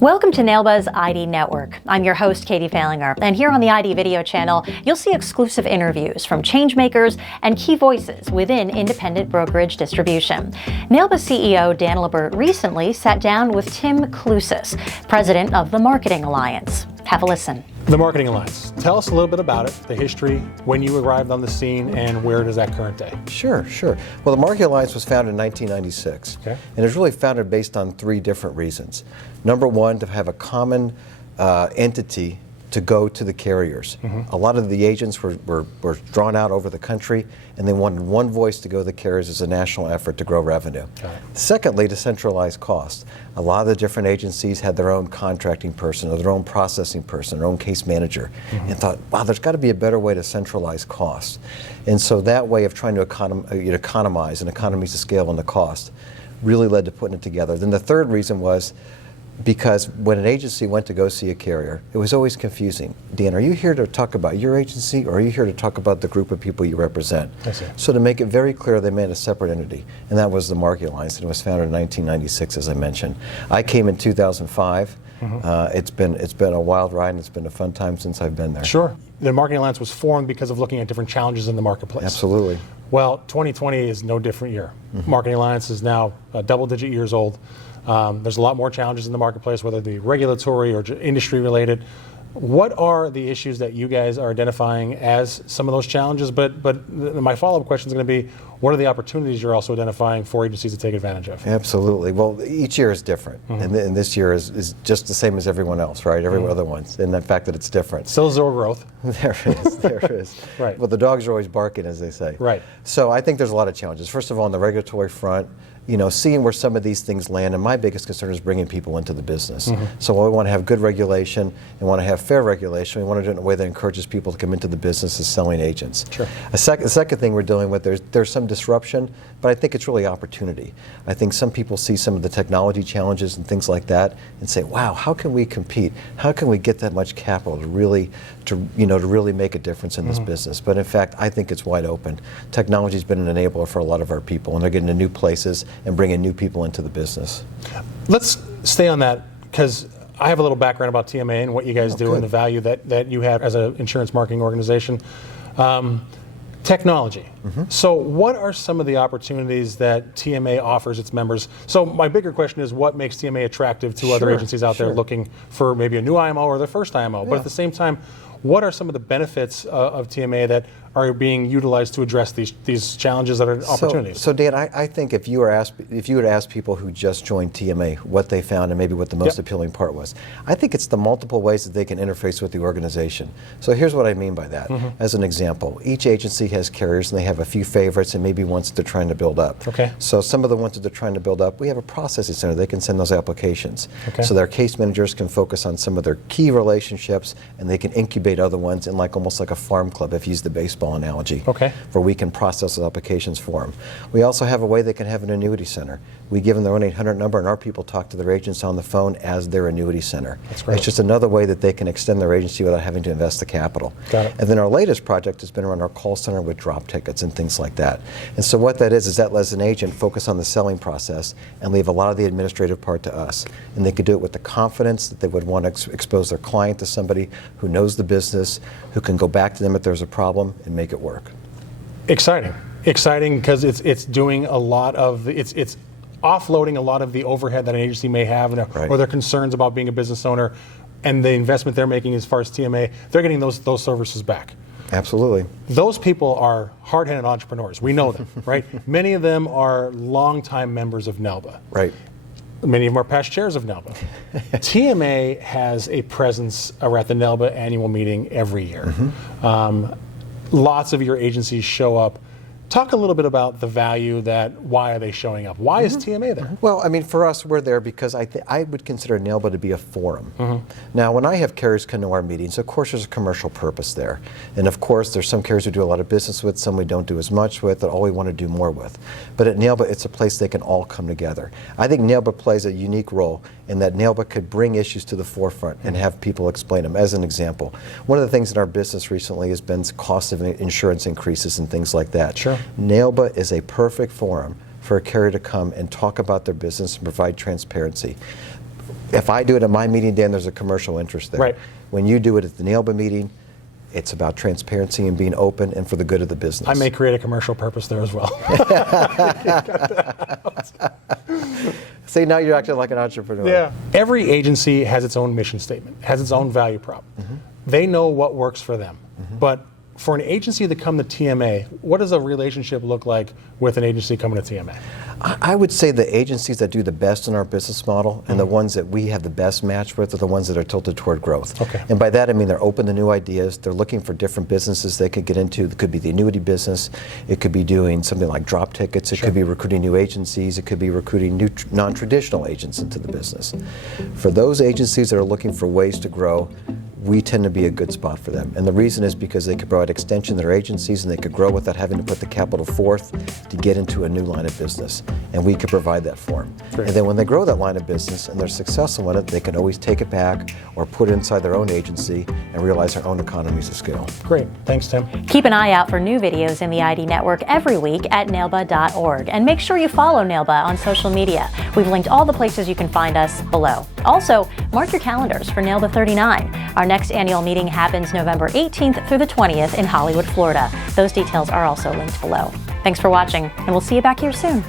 Welcome to NAILBA's ID Network. I'm your host, Katie Falinger, and here on the ID video channel, you'll see exclusive interviews from changemakers and key voices within independent brokerage distribution. NAILBA CEO Dan LaBert recently sat down with Tim Klusas, president of the Marketing Alliance. Have a listen. The Marketing Alliance. Tell us a little bit about it, the history, when you arrived on the scene, and where it is at current day. Sure. Well, the Marketing Alliance was founded in 1996, and it was really founded based on three different reasons. Number one, to have a common entity to go to the carriers. A lot of the agents were drawn out over the country, and they wanted one voice to go to the carriers as a national effort to grow revenue. Secondly, to centralize cost. A lot of the different agencies had their own contracting person or their own processing person, their own case manager, and thought, wow, there's got to be a better way to centralize cost. And so that way of trying to economize and economies of scale on the cost really led to putting it together. Then the third reason was because when an agency went to go see a carrier, it was always confusing. Dan, are you here to talk about your agency, or are you here to talk about the group of people you represent? So to make it very clear, they made a separate entity, and that was the Marketing Alliance, and it was founded in 1996, as I mentioned. I came in 2005. It's been a wild ride, and it's been a fun time since I've been there. Sure. The Marketing Alliance was formed because of looking at different challenges in the marketplace. Absolutely. Well, 2020 is no different year. Marketing Alliance is now double-digit years old. There's a lot more challenges in the marketplace, whether they be regulatory or industry related. What are the issues that you guys are identifying as some of those challenges? But my follow-up question is going to be, what are the opportunities you're also identifying for agencies to take advantage of? Absolutely. Well, each year is different, and this year is just the same as everyone else, right? Every other one's, and the fact that it's different. Still zero growth. There is. Right. Well, the dogs are always barking, as they say. Right. So I think there's a lot of challenges. First of all, on the regulatory front, seeing where some of these things land, and my biggest concern is bringing people into the business. So while we want to have good regulation and want to have fair regulation, we want to do it in a way that encourages people to come into the business as selling agents. Sure. The second thing we're dealing with, there's some disruption, but I think it's really opportunity. I think some people see some of the technology challenges and things like that and say, wow, how can we compete? How can we get that much capital to really make a difference in this business? But in fact, I think it's wide open. Technology's been an enabler for a lot of our people, and they're getting to new places and bringing new people into the business. Let's stay on that, because I have a little background about TMA and what you guys do and the value that you have as an insurance marketing organization. Technology. So what are some of the opportunities that TMA offers its members? So my bigger question is, what makes TMA attractive to other agencies out there looking for maybe a new IMO or their first IMO? But at the same time, what are some of the benefits of TMA that are being utilized to address these challenges that are opportunities? So Dan, I think if you were to ask people who just joined TMA what they found and maybe what the most appealing part was, I think it's the multiple ways that they can interface with the organization. So here's what I mean by that. As an example, each agency has carriers, and they have a few favorites and maybe ones that they're trying to build up. So some of the ones that they're trying to build up, we have a processing center. They can send those applications. So their case managers can focus on some of their key relationships, and they can incubate other ones in almost like a farm club, if you use the baseball analogy, where we can process those applications for them. We also have a way they can have an annuity center. We give them their 1-800 number, and our people talk to their agents on the phone as their annuity center. That's great. It's just another way that they can extend their agency without having to invest the capital. Got it. And then our latest project has been around our call center with drop tickets and things like that. And so what that is that lets an agent focus on the selling process and leave a lot of the administrative part to us. And they could do it with the confidence that they would want to expose their client to somebody who knows the business, who can go back to them if there's a problem and make it work. Exciting because it's doing a lot of it's offloading a lot of the overhead that an agency may have, or their concerns about being a business owner, and the investment they're making as far as TMA, they're getting those services back. Absolutely. Those people are hard-headed entrepreneurs. We know them, right? Many of them are longtime members of NAILBA. Right. Many of them are past chairs of NAILBA. TMA has a presence at the NAILBA Annual Meeting every year. Lots of your agencies show up. Talk a little bit about the value why are they showing up? Why is TMA there? Well, I mean, for us, we're there because I would consider NAILBA to be a forum. Now, when I have carriers come to our meetings, of course there's a commercial purpose there. And of course, there's some carriers we do a lot of business with, some we don't do as much with, that all we want to do more with. But at NAILBA, it's a place they can all come together. I think NAILBA plays a unique role in that NAILBA could bring issues to the forefront and have people explain them. As an example, one of the things in our business recently has been cost of insurance increases and things like that. NAILBA is a perfect forum for a carrier to come and talk about their business and provide transparency. if I do it at my meeting, Dan, there's a commercial interest there. Right. When you do it at the NAILBA meeting, it's about transparency and being open and for the good of the business. I may create a commercial purpose there as well. See, now you're acting like an entrepreneur. Yeah. Every agency has its own mission statement, has its own value prop. They know what works for them. But for an agency to come to TMA, what does a relationship look like with an agency coming to TMA? I would say the agencies that do the best in our business model and the ones that we have the best match with are the ones that are tilted toward growth. Okay. And by that I mean they're open to new ideas. They're looking for different businesses they could get into. It could be the annuity business. It could be doing something like drop tickets. It could be recruiting new agencies. It could be recruiting new non-traditional agents into the business. For those agencies that are looking for ways to grow, we tend to be a good spot for them. And the reason is because they could provide extension to their agencies and they could grow without having to put the capital forth to get into a new line of business. And we could provide that for them. Great. And then when they grow that line of business and they're successful in it, they can always take it back or put it inside their own agency and realize their own economies of scale. Great. Thanks, Tim. Keep an eye out for new videos in the ID Network every week at nailba.org. And make sure you follow NAILBA on social media. We've linked all the places you can find us below. Also, mark your calendars for NAILBA 39. Our next annual meeting happens November 18th through the 20th in Hollywood, Florida. Those details are also linked below. Thanks for watching, and we'll see you back here soon.